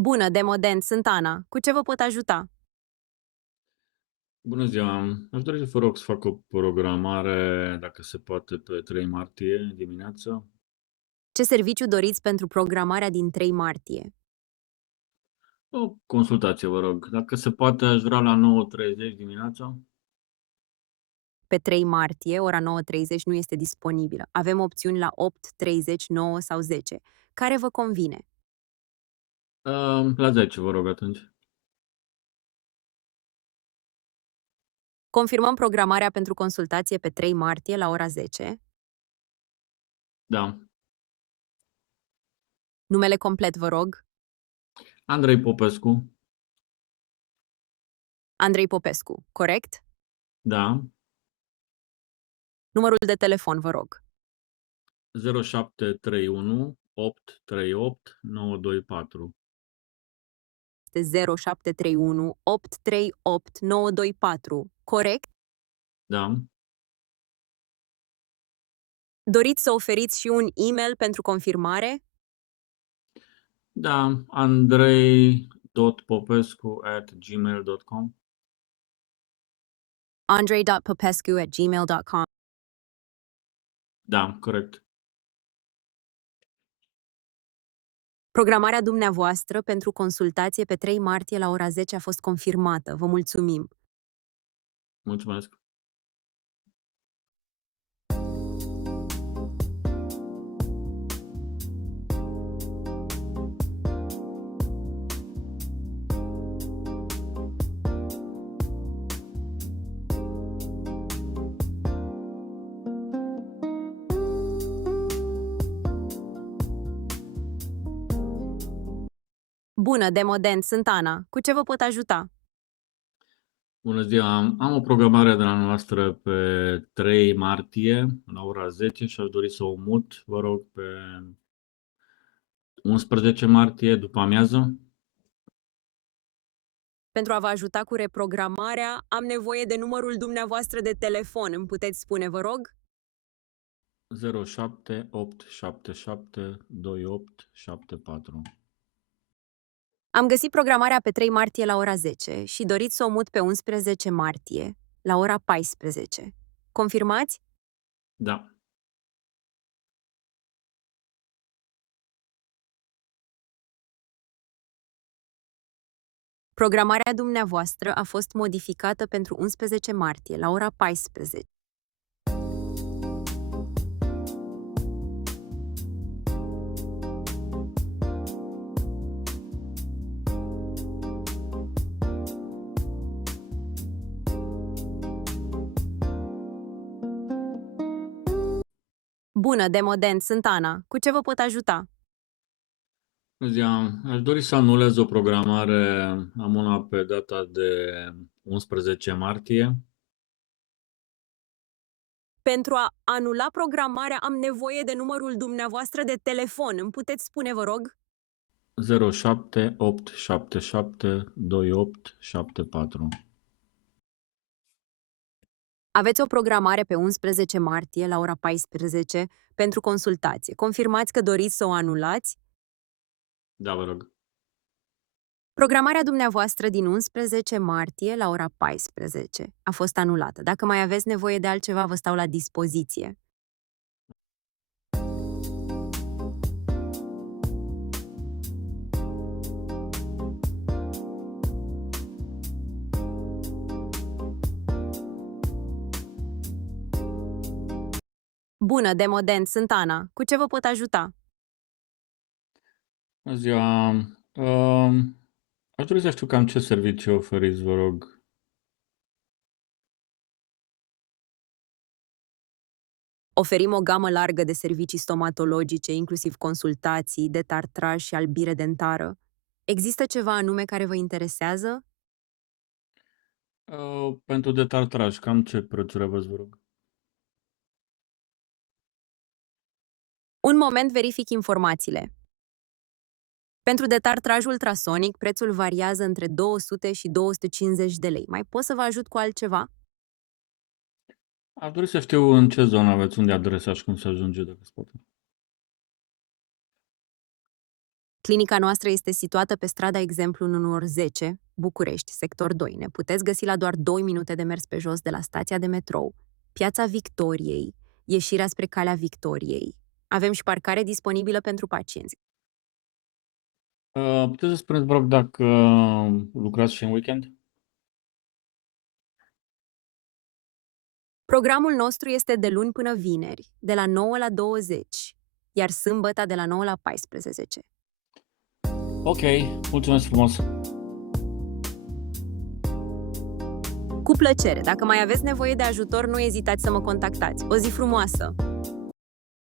Bună, Demodent, sunt Ana. Cu ce vă pot ajuta? Bună ziua! Aș dori să vă rog să fac o programare, dacă se poate, pe 3 martie dimineața. Ce serviciu doriți pentru programarea din 3 martie? O consultație, vă rog. Dacă se poate, aș vrea la 9:30 dimineața. Pe 3 martie, ora 9:30 nu este disponibilă. Avem opțiuni la 8:30, 9 sau 10. Care vă convine? La 10, vă rog, atunci. Confirmăm programarea pentru consultație pe 3 martie la ora 10. Da. Numele complet, vă rog. Andrei Popescu. Andrei Popescu, corect? Da. Numărul de telefon, vă rog. 0731 838 924. Este 0731 838 924, corect? Da. Doriți să oferiți și un e-mail pentru confirmare? Da. andrei.popescu@gmail.com. andre.popescu@gmail.com. Da, corect. Programarea dumneavoastră pentru consultație pe 3 martie la ora 10 a fost confirmată. Vă mulțumim! Mulțumesc. Bună, Demodent, sunt Ana. Cu ce vă pot ajuta? Bună ziua! Am o programare de la noastră pe 3 martie, la ora 10 și aș dori să o mut, vă rog, pe 11 martie, după amiază. Pentru a vă ajuta cu reprogramarea, am nevoie de numărul dumneavoastră de telefon. Îmi puteți spune, vă rog? 07877 2874. Am găsit programarea pe 3 martie la ora 10 și doriți să o mut pe 11 martie la ora 14. Confirmați? Da. Programarea dumneavoastră a fost modificată pentru 11 martie la ora 14. Bună, Demodent, sunt Ana. Cu ce vă pot ajuta? Bună ziua! Aș dori să anulez o programare, am una pe data de 11 martie. Pentru a anula programarea am nevoie de numărul dumneavoastră de telefon. Îmi puteți spune, vă rog? 07877 2874. Aveți o programare pe 11 martie la ora 14 pentru consultație. Confirmați că doriți să o anulați? Da, vă rog. Programarea dumneavoastră din 11 martie la ora 14 a fost anulată. Dacă mai aveți nevoie de altceva, vă stau la dispoziție. Bună, Demodent, sunt Ana. Cu ce vă pot ajuta? Bună ziua! Aș dori să știu cam ce servicii oferiți, vă rog. Oferim o gamă largă de servicii stomatologice, inclusiv consultații, detartraj și albire dentară. Există ceva anume care vă interesează? Pentru detartraj, cam ce prețuri aveți, vă rog? Un moment, verific informațiile. Pentru detartraj ultrasonic, prețul variază între 200 și 250 de lei. Mai pot să vă ajut cu altceva? Aș dori să știu în ce zonă aveți, unde adresa și cum se ajunge, dacă se poate. Clinica noastră este situată pe strada Exemplu numărul 10, București, sector 2. Ne puteți găsi la doar 2 minute de mers pe jos de la stația de metrou, Piața Victoriei, ieșirea spre Calea Victoriei. Avem și parcare disponibilă pentru pacienți. Puteți să spuneți, vă rog, dacă lucrați și în weekend? Programul nostru este de luni până vineri, de la 9 la 20, iar sâmbătă de la 9 la 14. Ok, mulțumesc frumos! Cu plăcere! Dacă mai aveți nevoie de ajutor, nu ezitați să mă contactați. O zi frumoasă!